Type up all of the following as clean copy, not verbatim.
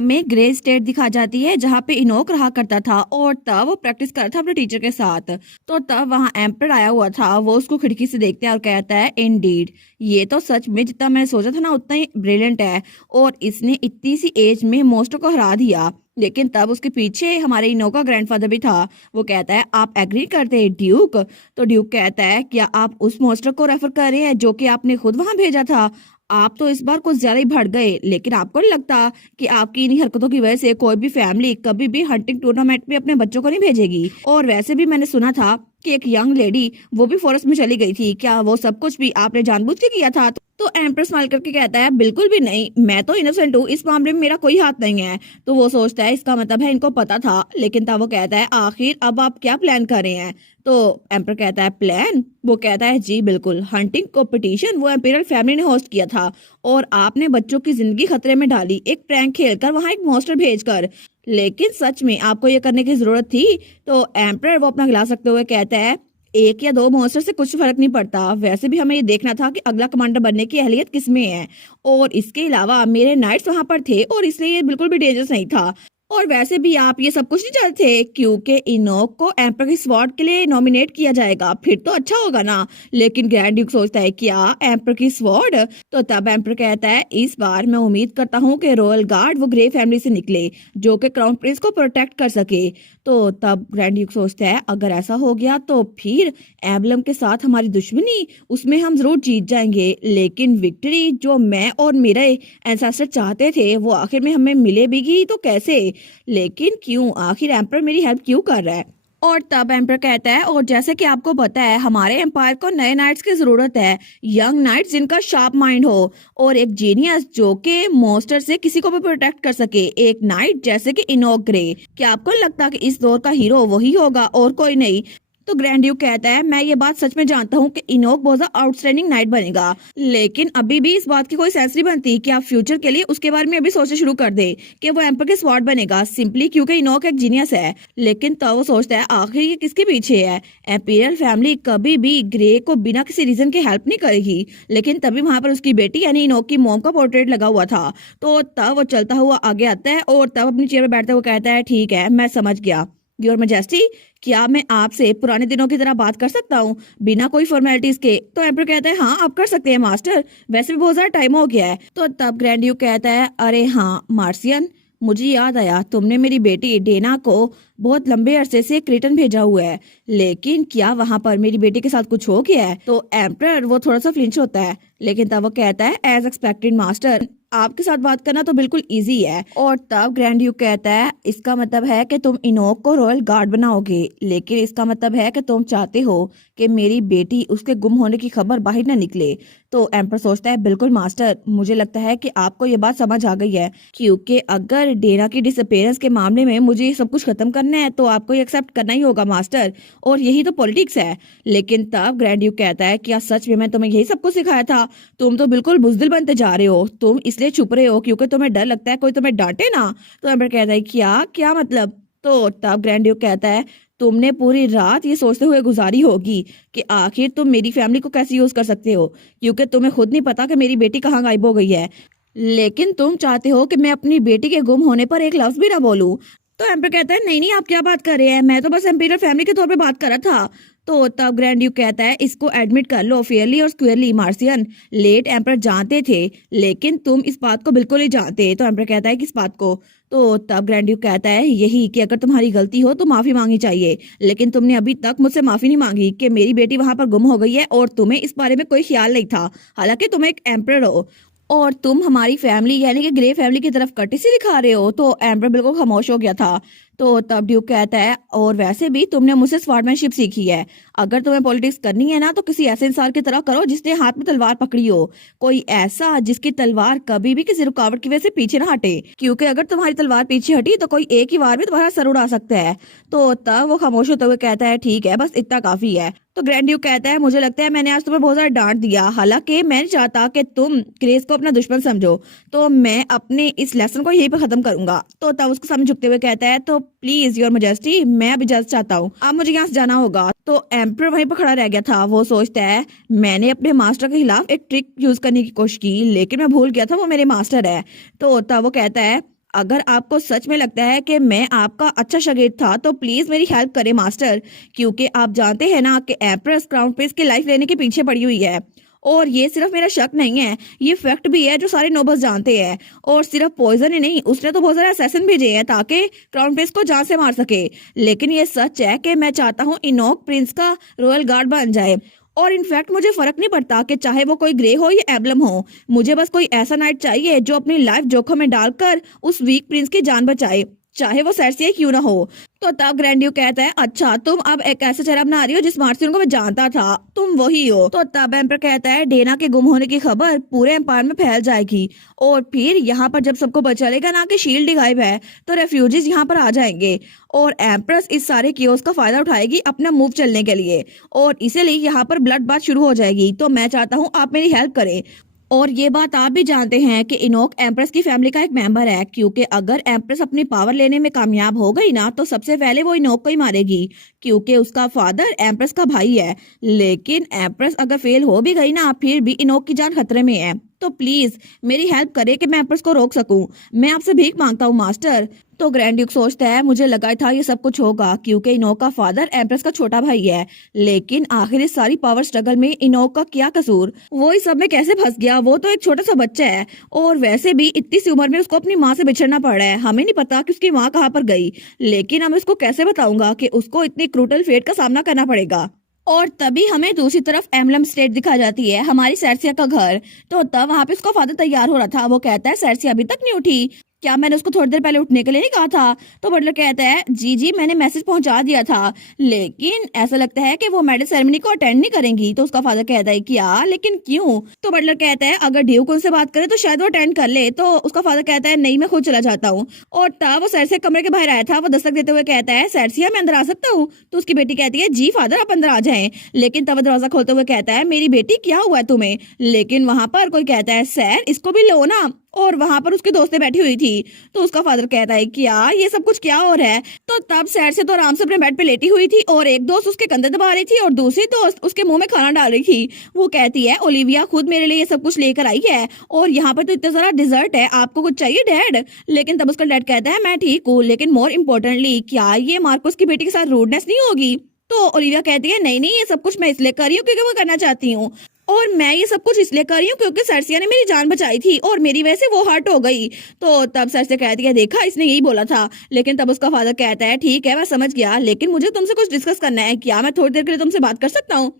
यहाँ में grey state दिखा जाती है जहाँ पे इनोक रहा करता था और तब वो प्रैक्टिस कर रहा था अपने टीचर के साथ। तो तब वहाँ एम्पर आया हुआ था, वो उसको खिड़की से देखता है और कहता है इंडीड, ये तो सच में जितना मैंने सोचा था ना उतना ही ब्रिलियंट है और इसने इतनी सी एज में मोस्टर को हरा दिया। लेकिन तब उसके पीछे हमारे इनोक का ग्रैंडफादर भी था। वो कहता है आप एग्री करते हैं ड्यूक? तो ड्यूक कहता है क्या आप उस मोस्टर को रेफर कर रहे हैं जो कि आपने खुद वहां भेजा था? आप तो इस बार कुछ ज्यादा ही भड़ गए, लेकिन आपको नहीं लगता कि आपकी इन्हीं हरकतों की वजह से कोई भी फैमिली कभी भी हंटिंग टूर्नामेंट में अपने बच्चों को नहीं भेजेगी? और वैसे भी मैंने सुना था कि एक यंग लेडी वो भी फॉरेस्ट में चली गई थी, क्या वो सब कुछ भी आपने जानबूझ के किया था? तो एम्प्रेस स्माइल करके कहता है बिल्कुल भी नहीं, मैं तो इनोसेंट हूँ, इस मामले में मेरा कोई हाथ नहीं है। तो वो सोचता है इसका मतलब है इनको पता था, लेकिन तब वो कहता है आखिर अब आप क्या प्लान कर रहे हैं? तो एम्पर कहता है प्लान? वो कहता है जी बिल्कुल, हंटिंग कॉम्पिटिशन वो एम्पीरियल फैमिली ने होस्ट किया था और आपने बच्चों की जिंदगी खतरे में डाली एक प्रैंक खेलकर, वहां एक मॉन्स्टर भेजकर। लेकिन सच में आपको ये करने की जरूरत थी? तो एम्पर वो अपना गिला सकते हुए कहता है एक या दो मॉन्स्टर से कुछ फर्क नहीं पड़ता, वैसे भी हमें ये देखना था कि अगला कमांडर बनने की अहलियत किसमें है, और इसके अलावा मेरे नाइट्स वहां पर थे और इसलिए ये बिल्कुल भी डेंजरस नहीं था। और वैसे भी आप ये सब कुछ नहीं चाहते थे क्योंकि इनोक को एम्पर की स्वॉर्ड के लिए नॉमिनेट किया जाएगा, फिर तो अच्छा होगा ना। लेकिन ग्रैंड ड्यूक सोचता है क्या एम्पर की स्वॉर्ड? तो तब एम्पर कहता है इस बार मैं उम्मीद करता हूँ कि रॉयल गार्ड वो ग्रे फैमिली से निकले जो कि क्राउन प्रिंस को प्रोटेक्ट कर सके। तो तब ग्रैंड ड्यूक सोचता है अगर ऐसा हो गया तो फिर एबलम के साथ हमारी दुश्मनी उसमें हम जरूर जीत जाएंगे, लेकिन विक्ट्री जो मैं और मेरे एंसेस्टर चाहते थे वो आखिर में हमें मिलेगी तो कैसे? लेकिन क्यों? आखिर एम्पर मेरी हेल्प क्यों कर रहा है? और तब एम्पर कहता है और जैसे कि आपको पता है हमारे एम्पायर को नए नाइट्स की जरूरत है, यंग नाइट्स जिनका शार्प माइंड हो और एक जीनियस जो के मॉन्स्टर से किसी को भी प्रोटेक्ट कर सके, एक नाइट जैसे कि इनोक ग्रे। क्या आपको नहीं लगता कि इस दौर का हीरो वही होगा और कोई नहीं? तो ग्रैंड ड्यूक कहता है मैं ये बात सच में जानता हूँ कि इनोक बहुत ज्यादा आउटस्टैंडिंग नाइट बनेगा, लेकिन अभी भी इस बात की कोई सेंस नहीं बनती कि आप फ्यूचर के लिए उसके बारे में अभी सोचना शुरू कर दे कि वो एम्पर के स्वॉर्ड बनेगा सिंपली क्योंकि इनोक एक जीनियस है। लेकिन तो वो सोचता है आखिर ये किसके पीछे है? एम्पीरियल फैमिली कभी भी ग्रे को बिना किसी रीजन के हेल्प नहीं करेगी। लेकिन तभी वहां पर उसकी बेटी यानी इनोक की मॉम का पोर्ट्रेट लगा हुआ था। तो तब वो चलता हुआ आगे आता है और तब अपनी चेयर पर बैठते हुए कहता है ठीक है मैं समझ गया योर मैजेस्टी, क्या मैं आपसे पुराने दिनों की तरह बात कर सकता हूँ बिना कोई फॉर्मेलिटीज के? तो एम्पर कहता है हाँ आप कर सकते हैं मास्टर, वैसे भी बहुत ज्यादा टाइम हो गया है। तो तब ग्रैंड ड्यूक कहता है अरे हाँ मार्सियन, मुझे याद आया तुमने मेरी बेटी डेना को बहुत लंबे अरसे से एक रिटर्न भेजा हुआ है, लेकिन क्या वहां पर मेरी बेटी के साथ कुछ हो गया है? तो एम्पर वो थोड़ा सा फ्लिंच होता है, लेकिन तब वो कहता है एज एक्सपेक्टेड मास्टर, आपके साथ बात करना तो बिल्कुल इजी है। और तब ग्रैंड ड्यूक कहता है इसका मतलब है कि तुम इनोक को रॉयल गार्ड बनाओगे, लेकिन इसका मतलब है कि तुम चाहते हो कि मेरी बेटी उसके गुम होने की खबर बाहर न निकले। तो एम्पर सोचता है बिल्कुल मास्टर, मुझे लगता है कि आपको ये बात समझ आ गई है, क्योंकि अगर डेना की डिसअपेयरेंस के मामले में मुझे ये सब कुछ खत्म करना है तो आपको ये एक्सेप्ट करना ही होगा मास्टर, और यही तो पॉलिटिक्स है। लेकिन तब ग्रैंड ड्यूक कहता है क्या सच में मैं तुम्हें यही सब कुछ सिखाया था? तुम तो बिल्कुल बुजदिल बनते जा रहे हो, तुम इसलिए छुप रहे हो क्योंकि तुम्हें डर लगता है कोई तुम्हें डांटे ना। तो एम्पर कहता है क्या क्या मतलब? तो तब ग्रैंड ड्यूक कहता है तुमने पूरी रात ये सोचते हुए गुजारी होगी कि आखिर तुम मेरी फैमिली को कैसे यूज कर सकते हो, क्योंकि तुम्हें खुद नहीं पता कि मेरी बेटी कहाँ गायब हो गई है, लेकिन तुम चाहते हो कि मैं अपनी बेटी के गुम होने पर एक लफ्ज भी ना बोलूं। तो एम्पर कहता है नहीं नहीं आप क्या बात कर रहे हैं, मैं तो बस एम्पीरियल फैमिली के तौर पे बात कर रहा था। तो तब ग्रैंड ड्यूक कहता है इसको एडमिट कर लो फेयरली और स्क्वेयरली मार्सियन, लेट एम्पर जानते थे लेकिन तुम इस बात को बिल्कुल नहीं जानते। तो एम्पर कहता है किस बात को? तो तब ग्रैंड ड्यूक कहता है यही कि अगर तुम्हारी गलती हो तो माफी मांगनी चाहिए, लेकिन तुमने अभी तक मुझसे माफी नहीं मांगी कि मेरी बेटी वहां पर गुम हो गई है और तुम्हें इस बारे में कोई ख्याल नहीं था, हालांकि तुम एक एम्पर हो और तुम हमारी फैमिली यानी कि ग्रे फैमिली की तरफ कटिसी दिखा रहे हो। तो एम्पर बिल्कुल खामोश हो गया था। तो तब ड्यूक कहता है और वैसे भी तुमने मुझसे स्वॉर्डमैनशिप सीखी है, अगर तुम्हें पॉलिटिक्स करनी है ना तो किसी ऐसे इंसान की तरह करो जिसने हाथ में तलवार पकड़ी हो, कोई ऐसा जिसकी तलवार कभी भी किसी रुकावट की वजह से पीछे ना हटे, क्योंकि अगर तुम्हारी तलवार पीछे हटी तो कोई एक ही वार में तुम्हारा सर उड़ा सकता है। तो तब वो खामोश होते हुए कहता है ठीक है बस इतना काफी है। तो ग्रैंड ड्यूक कहता है मुझे लगता है मैंने आज तुम्हें बहुत ज्यादा डांट दिया, हालांकि मैं नहीं चाहता कि तुम ग्रेस को अपना दुश्मन समझो, तो मैं अपने इस लेसन को यहीं पे खत्म करूंगा। तो तब उसके सामने झुकते हुए कहता है तो प्लीज योर मैजेस्टी मैं अब इजाजत चाहता हूँ, अब मुझे यहाँ से जाना होगा। तो एम्पर वहीं पर खड़ा रह गया था। वो सोचता है मैंने अपने मास्टर के खिलाफ एक ट्रिक यूज करने की कोशिश की लेकिन मैं भूल गया था वो मेरे मास्टर है। तो तब वो कहता है अगर आपको सच में लगता है कि मैं आपका अच्छा शागिर्द था तो प्लीज मेरी हेल्प करें मास्टर, क्योंकि आप जानते हैं ना कि एम्प्रेस क्राउन प्रिंस की लाइफ लेने के पीछे पड़ी हुई है। और ये सिर्फ मेरा शक नहीं है, ये फैक्ट भी है जो सारे नोबल्स जानते हैं। और सिर्फ पॉइजन ही नहीं, उसने तो बहुत सारे असैसिन भेजे हैं ताकि क्राउन प्रिंस को जान से मार सके। लेकिन ये सच है कि मैं चाहता हूँ इनोक प्रिंस का रॉयल गार्ड बन जाए। और इनफैक्ट मुझे फर्क नहीं पड़ता कि चाहे वो कोई ग्रे हो या एब्लम हो, मुझे बस कोई ऐसा नाइट चाहिए जो अपनी लाइफ जोखिम में डालकर उस वीक प्रिंस की जान बचाए, चाहे वो सेर्सिया क्यों ना हो। तो तब ग्रैंड्यू कहता है, अच्छा तुम अब एक ऐसा चेहरा बना रही हो जिस मार्सियन को मैं जानता था, तुम वही हो। तो तब एम्पर कहता है, डेना के गुम होने की खबर पूरे एम्पायर में फैल जाएगी और फिर यहाँ पर जब सबको पता चलेगा ना कि शील्ड गायब है तो रेफ्यूजीज यहाँ पर आ जाएंगे और एम्प्रेस इस सारे कियोस का फायदा उठाएगी अपना मूव चलने के लिए और इसीलिए यहाँ पर ब्लड बाथ शुरू हो जाएगी। तो मैं चाहता हूँ आप मेरी हेल्प करें। और ये बात आप भी जानते हैं कि इनोक एम्प्रेस की फैमिली का एक मेंबर है, क्योंकि अगर एम्प्रेस अपनी पावर लेने में कामयाब हो गई ना तो सबसे पहले वो इनोक को ही मारेगी, क्योंकि उसका फादर एम्प्रेस का भाई है। लेकिन एम्प्रेस अगर फेल हो भी गई ना फिर भी इनोक की जान खतरे में है। तो प्लीज मेरी हेल्प करे कि मैं एम्प्रेस को रोक सकूं। मैं आपसे भीख मांगता हूँ मास्टर। तो ग्रैंड ड्यूक सोचता है, मुझे लगा था ये सब कुछ होगा क्योंकि इनोक का फादर एम्प्रेस का छोटा भाई है, लेकिन आखिर इस सारी पावर स्ट्रगल में इनोक का क्या कसूर? वो इस सब में कैसे फंस गया? वो तो एक छोटा सा बच्चा है और वैसे भी इतनी सी उम्र में उसको अपनी माँ से बिछड़ना पड़ रहा है। हमें नहीं पता कि उसकी माँ कहाँ पर गई, लेकिन मैं उसको कैसे बताऊंगा कि उसको इतनी क्रूटल फेट का सामना करना पड़ेगा। और तभी हमें दूसरी तरफ एम्बलम स्टेट दिखा जाती है, हमारी सेर्सिया का घर। तो तब वहां पे उसका फादर तैयार हो रहा था। वो कहता है, सेर्सिया अभी तक नहीं उठी, क्या मैंने उसको थोड़ी देर पहले उठने के लिए नहीं कहा था? तो बटलर कहता है, जी जी मैंने मैसेज पहुंचा दिया था, लेकिन ऐसा लगता है कि वो मेडल सेरेमनी को अटेंड नहीं करेंगी। तो उसका फादर कहता है, क्या, लेकिन क्यों? तो बटलर कहता है, अगर ड्यूक उनसे बात करे तो शायद वो अटेंड कर ले। तो उसका फादर कहता है, नहीं मैं खुद चला जाता हूँ। और तब वो सेर्सिया कमरे के बाहर आया था, वो दस्तक देते हुए कहता है, सेर्सिया मैं अंदर आ सकता हूँ? तो उसकी बेटी कहती है, जी फादर आप अंदर आ जाए। लेकिन तब दरवाजा खोलते हुए कहता है, मेरी बेटी क्या हुआ है तुम्हें? लेकिन वहां पर कोई कहता है, सर इसको भी लो ना। और वहां पर उसकी दोस्तें बैठी हुई थी। तो उसका फादर कहता है, क्या ये सब कुछ क्या हो रहा है? तो तब सैर से तो आराम से अपने बेड पे लेटी हुई थी और एक दोस्त उसके कंधे दबा रही थी और दूसरी दोस्त उसके मुंह में खाना डाल रही थी। वो कहती है, ओलिविया खुद मेरे लिए ये सब कुछ लेकर आई है और यहाँ पर तो इतना सारा डिजर्ट है, आपको कुछ चाहिए डैड? लेकिन तब उसका डैड कहता है, मैं ठीक हूँ, लेकिन मोर इम्पोर्टेंटली क्या ये मार्कोस की बेटी के साथ रूडनेस नहीं होगी? तो ओलिविया कहती है, नहीं नहीं ये सब कुछ मैं इसलिए कर रही हूँ क्योंकि वो करना चाहती हूँ और मैं ये सब कुछ इसलिए कर रही हूँ क्योंकि सर्सिया ने मेरी जान बचाई थी और मेरी वजह से वो हर्ट हो गई। तो तब सर्सिया कहती है, देखा इसने यही बोला था। लेकिन तब उसका फादर कहता है, ठीक है मैं समझ गया, लेकिन मुझे तुमसे कुछ डिस्कस करना है, क्या मैं थोड़ी देर के लिए तुमसे बात कर सकता हूँ?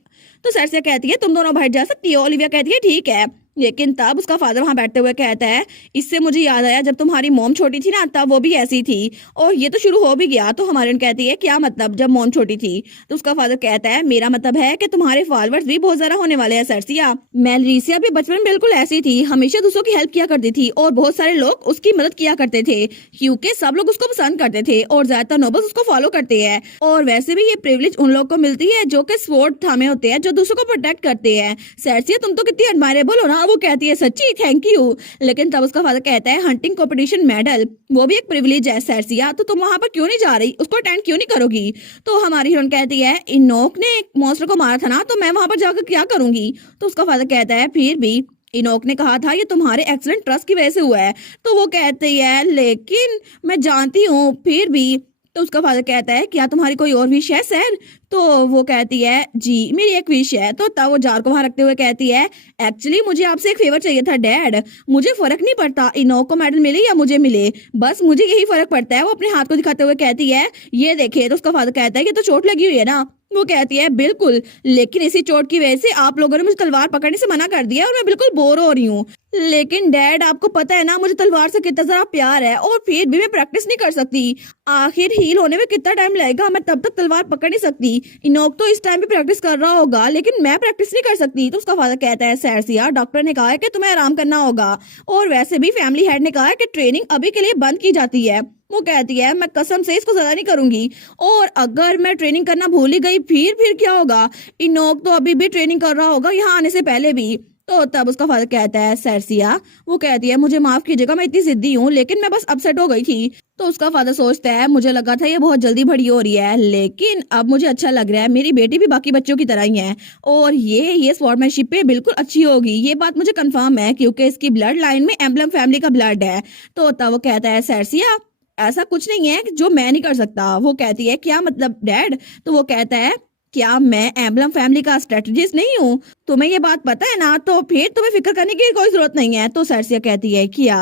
तो सर्सिया कहती है, तुम दोनों बाहर जा सकती हो। ओलिविया कहती है, ठीक है। लेकिन तब उसका फादर वहां बैठते हुए कहता है, इससे मुझे याद आया जब तुम्हारी मॉम छोटी थी ना तब वो भी ऐसी थी और ये तो शुरू हो भी गया। तो हमारी कहती है, क्या मतलब जब मॉम छोटी थी? तो उसका फादर कहता है, मेरा मतलब है कि तुम्हारे फॉलोअर्स भी बहुत ज्यादा होने वाले हैं सर्सिया। मेलरीसिया भी बचपन में बिल्कुल ऐसी थी, हमेशा दूसरों की हेल्प किया करती थी और बहुत सारे लोग उसकी मदद किया करते थे क्योंकि सब लोग उसको पसंद करते थे और ज्यादातर नोबल्स उसको फॉलो करते हैं। और वैसे भी ये प्रिविलेज उन लोग को मिलती है जो कि स्वॉर्ड थामे होते हैं, जो दूसरों को प्रोटेक्ट करते हैं। सर्सिया तुम तो कितनी एडमायरेबल हो ना। वो कहती है, सच्ची थैंक यू। लेकिन तब उसका फादर कहता है, हंटिंग कॉम्पिटिशन मेडल वो भी एक प्रिविलेज है सर्सिया, तो तुम वहां पर क्यों नहीं जा रही, उसको अटेंड क्यों नहीं करोगी? तो हमारी हीरोइन कहती है, इनोक ने एक मॉन्स्टर को मारा था ना, तो मैं वहां पर जाकर क्या करूंगी? तो उसका फादर कहता है, फिर भी इनोक ने कहा था ये तुम्हारे एक्सीलेंट ट्रस्ट की वजह से हुआ है। तो वो कहती है, लेकिन मैं जानती हूँ फिर भी। तो उसका फादर कहता है, क्या तुम्हारी कोई और विश है सर? तो वो कहती है, जी मेरी एक विश है। तो तब वो जार को वहां रखते हुए कहती है, एक्चुअली मुझे आपसे एक फेवर चाहिए था डैड। मुझे फर्क नहीं पड़ता इनोक को मेडल मिले या मुझे मिले, बस मुझे यही फर्क पड़ता है। वो अपने हाथ को दिखाते हुए कहती है, ये देखे। तो उसका फादर कहता है, ये तो चोट लगी हुई है ना? वो कहती है, बिल्कुल, लेकिन इसी चोट की वजह से आप लोगों ने मुझे तलवार पकड़ने से मना कर दिया और मैं बिल्कुल बोर हो रही हूँ। लेकिन डैड आपको पता है ना मुझे तलवार से कितना ज्यादा प्यार है और फिर भी मैं प्रैक्टिस नहीं कर सकती। आखिर हील होने में कितना टाइम लगेगा, मैं तब तक तलवार पकड़ नहीं सकती। इनोक तो इस टाइम भी प्रैक्टिस कर रहा होगा लेकिन मैं प्रैक्टिस नहीं कर सकती। तो उसका फादर कहता है, सर्सिया डॉक्टर ने कहा है कि तुम्हें आराम करना होगा और वैसे भी फैमिली हेड ने कहा है कि ट्रेनिंग अभी के लिए बंद की जाती है। वो कहती है, मैं कसम से इसको ज्यादा नहीं करूंगी और अगर मैं ट्रेनिंग करना भूल ही गई फिर क्या होगा? इनोक तो अभी भी ट्रेनिंग कर रहा होगा यहाँ आने से पहले भी। तो तब उसका फादर कहता है सरसिया, वो कहती है मुझे माफ कीजिएगा, मैं इतनी जिद्दी हूँ, लेकिन मैं बस अपसेट हो गई थी। तो उसका फादर सोचता है मुझे लगा था ये बहुत जल्दी बड़ी हो रही है, लेकिन अब मुझे अच्छा लग रहा है, मेरी बेटी भी बाकी बच्चों की तरह ही है और ये स्वॉर्डमैनशिप पे बिल्कुल अच्छी होगी, ये बात मुझे कंफर्म है क्योंकि इसकी ब्लड लाइन में एम्बलम फैमिली का ब्लड है। तो तब वो कहता है सरसिया, ऐसा कुछ नहीं है जो मैं नहीं कर सकता। वो कहती है क्या मतलब डैड? तो वो कहता है क्या मैं एम्बलम फैमिली का स्ट्रेटजिस्ट नहीं हूँ? तुम्हें ये बात पता है ना, तो फिर तुम्हें फिक्र करने की कोई जरूरत नहीं है। तो सरसिया कहती है क्या?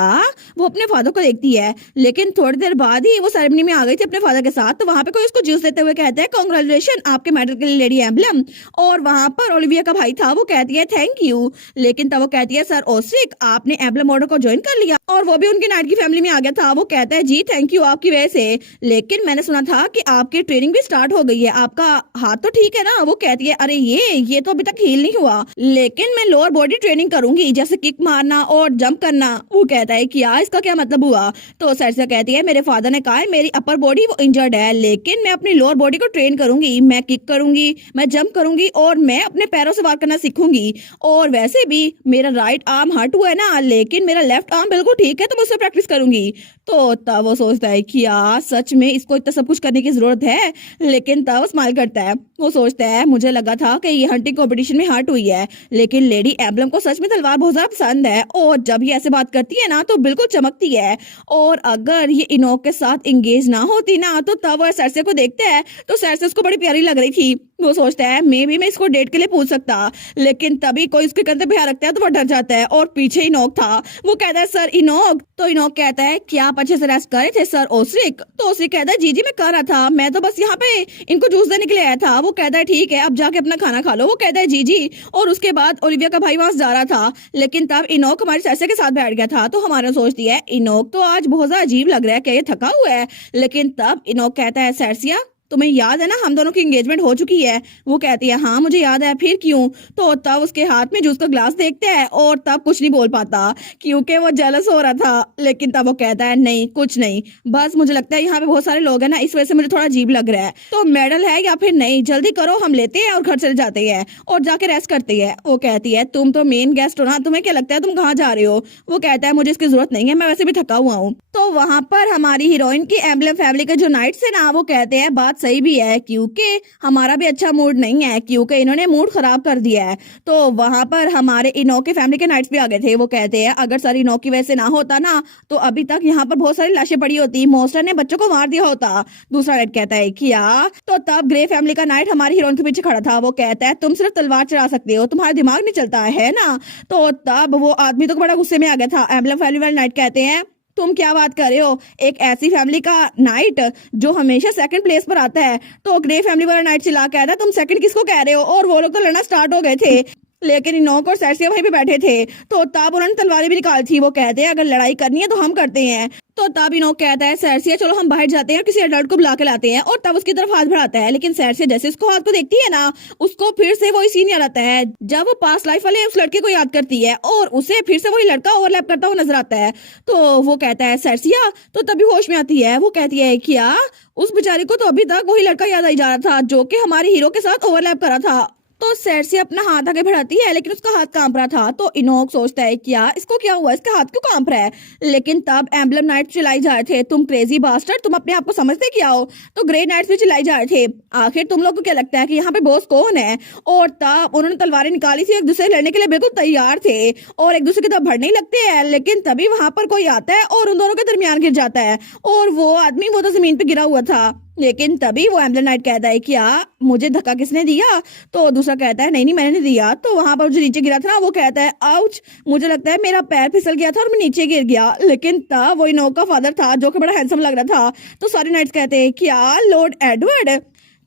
वो अपने फादर को देखती है, लेकिन थोड़ी देर बाद ही वो सेरेमनी में आ गई थी अपने फादर के साथ। तो वहां पे कोई उसको जूस देते हुए कहता है कांग्रेचुलेशन आपके मेडल के लिए लेडी एम्बलम। और वहां पर ओलिविया का भाई था, वो कहती है थैंक यू, लेकिन तब वो कहती है सर ओस्ट्रिक आपने एम्बलम ऑर्डर को ज्वाइन कर लिया और वो भी उनके नाइट की फैमिली में आ गया था। वो कहता है जी थैंक यू आपकी वजह से, लेकिन मैंने सुना था कि आपकी ट्रेनिंग भी स्टार्ट हो गई है, आपका हाथ तो ठीक है ना? वो कहती है अरे ये तो अभी तक हील नहीं हुआ, लेकिन मैं लोअर बॉडी ट्रेनिंग करूंगी जैसे किक मारना और जंप करना। वो कहता है कि यार इसका क्या मतलब हुआ? तो सरसिया कहती है मेरे फादर ने कहा है मेरी अपर बॉडी वो इंजर्ड है, लेकिन मैं अपनी लोअर बॉडी को ट्रेन करूंगी, मैं किक करूंगी, मैं जंप करूंगी और मैं अपने पैरों से वार करना सीखूंगी। और वैसे भी मेरा राइट आर्म हर्ट हुआ है ना, लेकिन मेरा लेफ्ट आर्म बिल्कुल ठीक है, तो मैं उससे प्रैक्टिस करूंगी। तो तब वो सोचता है कि यार सच में इसको इतना सब कुछ करने की जरूरत है, लेकिन तब वो स्माइल करता है। वो सोचता है मुझे लगा था कि ये हंटिंग कंपटीशन में हर्ट हुई है, लेकिन लेडी एम्बलम को सच में तलवार बहुत ज्यादा पसंद है और जब ये ऐसे बात करती है ना तो बिल्कुल चमकती है। और अगर ये इनोक के साथ एंगेज ना होती ना तो तब वो सरसे को देखता है तो सरसे उसको बड़ी प्यारी लग रही थी। वो सोचता है मे भी मैं इसको डेट के लिए पूछ सकता, लेकिन तभी कोई उसके कंधे पे हाथ रखता है तो वो डर जाता है और पीछे इनोक था। वो कहता है सर इनोक। तो इनोक कहता है क्या आप अच्छे से रेस्ट कर रहे थे सर ओस्रिक? तो ओस्रिक कहता है जी जी मैं कर रहा था, मैं तो बस यहाँ पे इनको जूस देने के लिए आया था। वो कहता है ठीक है अब जाके अपना खाना खा लो। वो कहता है जी जी। और उसके बाद ओलिविया का भाई वहां जा रहा था, लेकिन तब इनोक हमारी सरसे के साथ बैठ गया था। तो हमारा सोचती है इनोक तो आज बहुत ज्यादा अजीब लग रहा है, क्या ये थका हुआ है? लेकिन तब इनोक कहता है सरसिया तुम्हें याद है ना हम दोनों की एंगेजमेंट हो चुकी है? वो कहती है हाँ मुझे याद है, फिर क्यों? तो तब उसके हाथ में जूस का ग्लास देखता है और तब कुछ नहीं बोल पाता क्योंकि वो जेलस हो रहा था। लेकिन तब वो कहता है नहीं कुछ नहीं, बस मुझे लगता है यहाँ पे बहुत सारे लोग हैं ना, इस वजह से मुझे थोड़ा अजीब लग रहा है। तो मेडल है या फिर नहीं? जल्दी करो हम लेते हैं और घर चले जाते हैं और जाके रेस्ट करते हैं। वो कहती है तुम तो मेन गेस्ट हो ना, तुम्हें क्या लगता है तुम कहाँ जा रहे हो? वो कहता है मुझे इसकी जरूरत नहीं है, मैं वैसे भी थका हुआ हूँ। तो वहां पर हमारी हीरोइन की एम्बलम फैमिली के जो नाइट्स है ना, वो कहते हैं बात सही भी है क्योंकि हमारा भी अच्छा मूड नहीं है क्योंकि इन्होंने मूड खराब कर दिया है। तो वहां पर हमारे इनोक के फैमिली के नाइट्स भी आ गए थे। वो कहते हैं अगर सर इनोक की वजह से ना होता ना तो अभी तक यहाँ पर बहुत सारी लाशें पड़ी होती, मॉन्स्टर ने बच्चों को मार दिया होता। दूसरा नाइट कहता है क्या? तो तब ग्रे फैमिली का नाइट हमारी हीरोइन के पीछे खड़ा था। वो कहता है तुम सिर्फ तलवार चला सकते हो, तुम्हारा दिमाग नहीं चलता है ना? तो तब वो आदमी तो बड़ा गुस्से में आ गया था। एम्बलम फैमिली वाले नाइट कहते हैं तुम क्या बात कर रहे हो, एक ऐसी फैमिली का नाइट जो हमेशा सेकंड प्लेस पर आता है। तो ग्रे फैमिली वाला नाइट चिल्ला कहता है तुम सेकंड किसको कह रहे हो? और वो लोग तो लड़ना स्टार्ट हो गए थे, लेकिन इनोक और सरसिया वहीं पे बैठे थे। तो तब उन्होंने तलवारें भी निकाली थी। वो कहते हैं अगर लड़ाई करनी है तो हम करते हैं। तो तब इनोक कहता है सरसिया चलो हम बाहर जाते हैं और किसी अडल्ट को बुला के लाते हैं, और तब उसकी तरफ हाथ बढ़ाता है। लेकिन सरसिया जैसे उसको हाथ को देखती है ना, उसको फिर से वही सीन याद आता है जब वो पास्ट लाइफ वाले उस लड़के को याद करती है और उसे फिर से वही लड़का ओवरलैप करता हुआ नजर आता है। तो वो कहता है सरसिया, तो तभी होश में आती है। वो कहती है क्या? उस बेचारी को तो अभी तक वही लड़का याद आई जा रहा था जो कि हमारे हीरो के साथ ओवरलैप करा था। तो सरसिया अपना हाथ आगे बढ़ाती है, लेकिन उसका हाथ कांप रहा था। तो इनोक सोचता है क्या इसको क्या हुआ, इसका हाथ क्यों कांप रहा है? लेकिन तब एम्बलम नाइट चिल्लाई जा रहे थे तुम क्रेजी बास्टर्ड, तुम अपने आप को समझते क्या हो? तो ग्रे नाइट्स भी चिल्लाई जा रहे थे आखिर तुम लोग को क्या लगता है कि यहाँ पे बॉस कौन है? और तब उन्होंने तलवारें निकाली थी, एक दूसरे से लड़ने के लिए बिल्कुल तैयार थे और एक दूसरे की तरफ बढ़ने लगते हैं। लेकिन तभी वहां पर कोई आता है और उन दोनों के दरमियान गिर जाता है, और वो आदमी वो तो जमीन पे गिरा हुआ था। लेकिन तभी वो एम्बलम नाइट कहता है क्या मुझे धक्का किसने दिया? तो दूसरा कहता है नहीं नहीं मैंने नहीं दिया। तो वहां पर जो नीचे गिरा था ना, वो कहता है आउच, मुझे लगता है मेरा पैर फिसल गया था और मैं नीचे गिर गया। लेकिन तब वो इनोक का फादर था जो कि बड़ा हैंडसम लग रहा था। तो सारे नाइट्स कहते हैं क्या लॉर्ड एडवर्ड?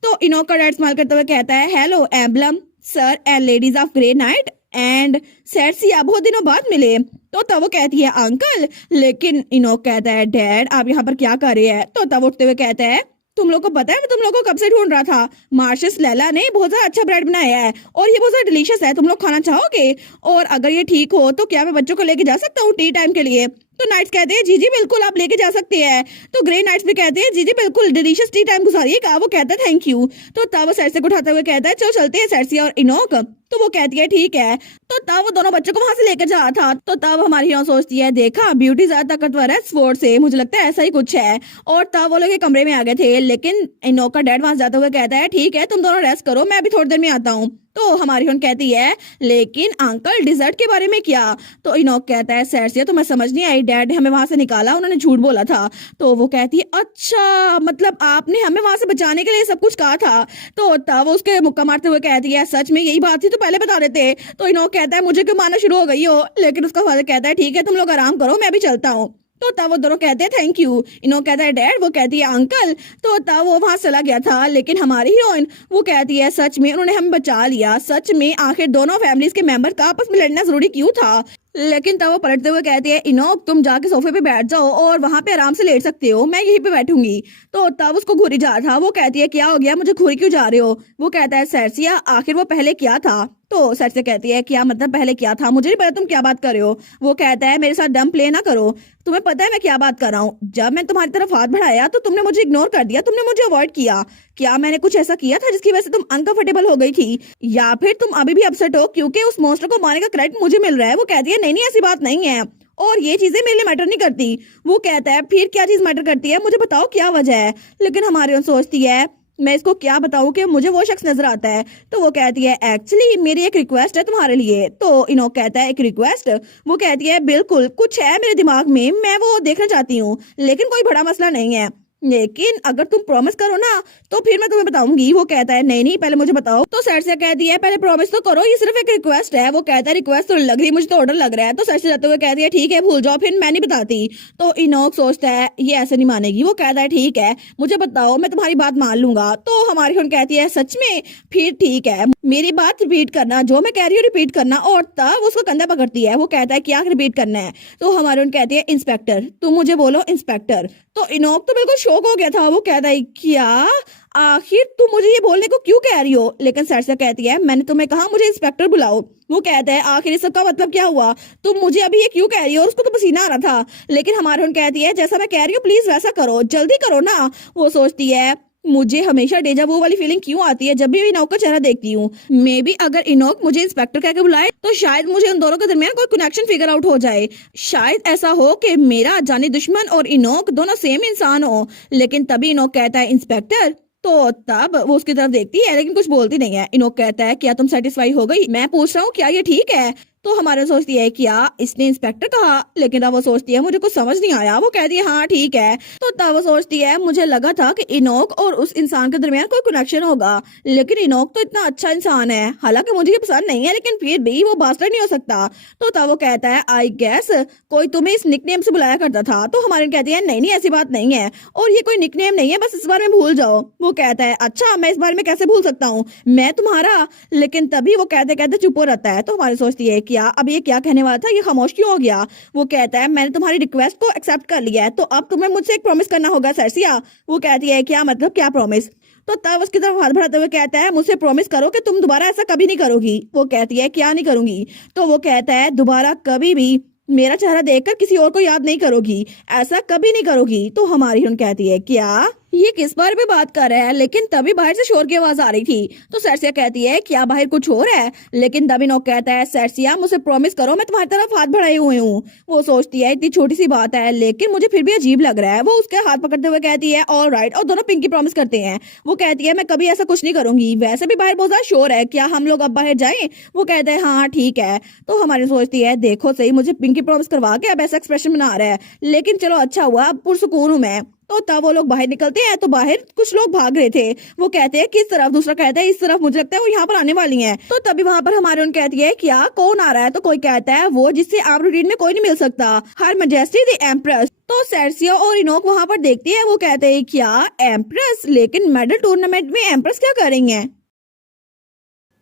तो इनोक का डैड स्माइल करते हुए कहता है hello emblem sir and ladies of grey night and Sarsiya, बहुत दिनों बाद मिले। तो तब वो कहती है अंकल, लेकिन इनोक कहता है डैड आप यहाँ पर क्या कर रहे हैं? तो तब उठते हुए कहता है तुम लोग को पता है मैं तुम लोगों को कब से ढूंढ रहा था, मार्शस लैला ने बहुत ज्यादा अच्छा ब्रेड बनाया है और ये बहुत ज्यादा डिलीशियस है, तुम लोग खाना चाहोगे? और अगर ये ठीक हो तो क्या मैं बच्चों को लेके जा सकता हूँ टी टाइम के लिए? तो नाइट्स कहते हैं जी जी बिल्कुल आप लेके जा सकते हैं। तो ग्रे नाइट्स भी कहते हैं जी जी बिल्कुल डिलीशियस टी टाइम गुजारिएगा। वो कहता है थैंक यू। तो तब वो सरसिया को उठाते हुए कहता है चलो चलते हैं सरसिया और इनोक। तो वो कहती है ठीक है। तो तब वो दोनों बच्चों को वहां से लेकर जा रहा था। तो तब हमारी हीरो सोचती है देखा ब्यूटी ज्यादा ताकतवर है स्वॉर्ड से, मुझे लगता है ऐसा ही कुछ है। और तब वो लोग एक कमरे में आ गए थे, लेकिन इनोक का डैड वहां जाते हुए कहता है ठीक है तुम दोनों रेस्ट करो, मैं अभी थोड़ी देर में आता हूँ। तो हमारी हीरोइन कहती है लेकिन अंकल डिजर्ट के बारे में क्या? तो इनोक कहता है सर्सिया तुम्हें समझ नहीं आई, डैड ने हमें वहां से निकाला, उन्होंने झूठ बोला था। तो वो कहती है अच्छा मतलब आपने हमें वहां से बचाने के लिए सब कुछ कहा था। तो तब वो उसके मुक्का मारते हुए कहती है सच में यही बात थी तो पहले बता देते। तो इनोक कहता है मुझे क्यों मारना शुरू हो गई हो, लेकिन उसका फादर कहता है ठीक है तुम लोग आराम करो मैं भी चलता हूँ। तो तब वो दोनों कहते हैं थैंक यू। इनोक कहता है डैड, वो कहती है अंकल। तो तब वो वहां चला गया था, लेकिन हमारी हीरोइन वो कहती है सच में उन्होंने हमें बचा लिया, सच में आखिर दोनों फैमिलीज के मेंबर का आपस में लड़ना जरूरी क्यों था? लेकिन तब वो पलटते हुए कहती है इनोक तुम जाके सोफे पे बैठ जाओ और वहां पे आराम से लेट सकते हो, मैं यहीं पे बैठूंगी। तो तब उसको घूरी जा रहा था, वो कहती है क्या हो गया, मुझे घूरी क्यों जा रहे हो? वो कहता है सर्सिया आखिर वो पहले क्या था? तो सर्सिया कहती है क्या मतलब पहले क्या था, मुझे नहीं पता तुम क्या बात कर रहे हो। वो कहता है मेरे साथ डम प्ले ना करो, तुम्हें पता है मैं क्या बात कर रहा हूँ, जब मैं तुम्हारी तरफ हाथ बढ़ाया तो तुमने मुझे इग्नोर कर दिया, तुमने मुझे अवॉइड किया। क्या मैंने कुछ ऐसा किया था जिसकी वजह से तुम अनकंफर्टेबल हो गई थी, या फिर तुम अभी भी अपसेट हो क्योंकि उस मॉन्स्टर को मारने का क्रेडिट मुझे मिल रहा है? वो कहती है नहीं नहीं ऐसी बात नहीं है और ये चीजें मेरे लिए मैटर नहीं करती। वो कहता है फिर क्या चीज मैटर करती है, मुझे बताओ क्या वजह है। लेकिन हमारी ओर सोचती है मैं इसको क्या बताऊं कि मुझे वो शख्स नजर आता है। तो वो कहती है एक्चुअली मेरी एक रिक्वेस्ट है तुम्हारे लिए। तो इनोक कहता है एक रिक्वेस्ट? वो कहती है बिल्कुल कुछ है मेरे दिमाग में, मैं वो देखना चाहती हूँ, लेकिन कोई बड़ा मसला नहीं है, लेकिन अगर तुम प्रॉमिस करो ना तो फिर मैं तुम्हें बताऊंगी। वो कहता है नहीं नहीं पहले मुझे बताओ। तो सर से कहती है पहले प्रॉमिस तो करो, ये सिर्फ एक रिक्वेस्ट है। वो कहता है रिक्वेस्ट तो लग रही है, मुझे तो ऑर्डर लग रहा है। तो सर से जाते हुए कहती है ठीक है भूल जाओ, फिर मैं नहीं बताती। तो इनोक सोचता है ये ऐसे नहीं मानेगी। वो कहता है ठीक है मुझे बताओ, मैं तुम्हारी बात मान लूंगा। तो हमारी खून कहती है सच में? फिर ठीक है मेरी बात रिपीट करना, जो मैं कह रही हूँ रिपीट करना। और तब उसको कंधा पकड़ती है। वो कहता है क्या रिपीट करना है? तो हमारी खून कहती है इंस्पेक्टर, तुम मुझे बोलो इंस्पेक्टर। तो इनोक तो बिल्कुल शॉक हो गया था। वो कहता है क्या आखिर तुम मुझे ये बोलने को क्यों कह रही हो? लेकिन सरसा कहती है मैंने तुम्हें कहा मुझे इंस्पेक्टर बुलाओ। वो कहता है आखिर इसका मतलब क्या हुआ, तुम मुझे अभी ये क्यों कह रही हो? उसको तो पसीना आ रहा था। लेकिन हमारी खून कहती है जैसा मैं कह रही हूँ प्लीज वैसा करो, जल्दी करो ना। वो सोचती है मुझे हमेशा डेजा वो वाली फीलिंग क्यों आती है जब भी इनोक का चेहरा देखती हूँ। मे बी अगर इनोक मुझे इंस्पेक्टर कहकर बुलाए तो शायद मुझे उन दोनों के दरमियान कोई कनेक्शन फिगर आउट हो जाए। शायद ऐसा हो कि मेरा जानी दुश्मन और इनोक दोनों सेम इंसान हो। लेकिन तभी इनोक कहता है इंस्पेक्टर। तो तब वो उसकी तरफ देखती है लेकिन कुछ बोलती नहीं है। इनोक कहता है क्या तुम सेटिस्फाई हो गई? मैं पूछ रहा हूँ क्या ये ठीक है? तो हमारे सोचती है क्या इसने इंस्पेक्टर कहा, लेकिन तब वो सोचती है मुझे कुछ समझ नहीं आया। वो कहती है हाँ ठीक है। तो तब वो सोचती है मुझे लगा था कि इनोक और उस इंसान के दरमियान कोई कनेक्शन होगा, लेकिन इनोक तो इतना अच्छा इंसान है, हालांकि मुझे ये पसंद नहीं है लेकिन फिर भी वो बास्टर्ड नहीं हो सकता। तो तब वो कहता है आई गेस कोई तुम्हें इस निकनेम से बुलाया करता था। तो हमारी कहती है नहीं नहीं ऐसी बात नहीं है और ये कोई निकनेम नहीं है, बस इस बारे में भूल जाओ। वो कहता है अच्छा मैं इस बारे में कैसे भूल सकता हूँ, मैं तुम्हारा। लेकिन तभी वो कहते कहते चुप हो रहता है। तो हमारी सोचती है क्या अब ये क्या कहने वाला था, ये खामोश क्यों हो गया? वो कहता है मैंने तुम्हारी रिक्वेस्ट को एक्सेप्ट कर लिया है, तो अब तुम्हें मुझसे एक प्रॉमिस करना होगा सर्सिया। वो कहती है क्या मतलब क्या प्रॉमिस? तो तब उसकी तरफ हाथ बढ़ाते हुए कहता है मुझसे प्रॉमिस करो कि तुम दोबारा ऐसा कभी नहीं करोगी। वो कहती है क्या नहीं करूंगी? तो वो कहता है दोबारा कभी भी मेरा चेहरा देखकर किसी और को याद नहीं करोगी, ऐसा कभी नहीं करोगी। तो हमारी उन कहती है क्या ये किस बारे में बात कर रहा है? लेकिन तभी बाहर से शोर की आवाज आ रही थी। तो सर्सिया कहती है क्या बाहर कुछ हो रहा है? लेकिन तभी नोक कहता है सर्सिया मुझे प्रॉमिस करो, मैं तुम्हारी तरफ हाथ बढ़ाए हुए हूँ। वो सोचती है इतनी छोटी सी बात है लेकिन मुझे फिर भी अजीब लग रहा है। वो उसके हाथ पकड़ते हुए कहती है ऑल राइट, और दोनों पिंकी प्रॉमिस करते हैं। वो कहती है मैं कभी ऐसा कुछ नहीं करूंगी, वैसे भी बाहर बहुत ज्यादा शोर है, क्या हम लोग अब बाहर जाएं? वो कहता है हाँ ठीक है। तो हमारी सोचती है देखो सही मुझे पिंकी प्रॉमिस करवा के अब ऐसा एक्सप्रेशन बना रहा है, लेकिन चलो अच्छा हुआ अब पुरसुकून हूं मैं। तो तब वो लोग बाहर निकलते हैं तो बाहर कुछ लोग भाग रहे थे। वो कहते हैं किस तरफ? दूसरा कहता है इस तरफ, मुझे लगता है वो यहाँ पर आने वाली हैं। तो तभी वहां पर हमारे उन कहती है क्या कौन आ रहा है? तो कोई कहता है वो जिससे आम रूटीन में कोई नहीं मिल सकता, हर मैजेस्टी द एम्प्रेस। तो सर्सिया और इनोक वहां पर देखती है। वो कहते हैं क्या एम्प्रेस? लेकिन मेडल टूर्नामेंट में एम्प्रेस क्या करेंगे?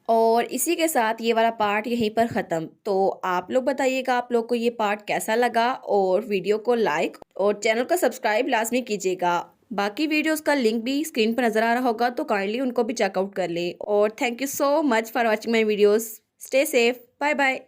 और इसी के साथ ये वाला पार्ट यहीं पर ख़त्म। तो आप लोग बताइएगा आप लोग को ये पार्ट कैसा लगा, और वीडियो को लाइक और चैनल को सब्सक्राइब लाजमी कीजिएगा। बाकी वीडियोस का लिंक भी स्क्रीन पर नज़र आ रहा होगा तो काइंडली उनको भी चेकआउट कर ले। और thank you so much for watching my videos. Stay safe, bye bye.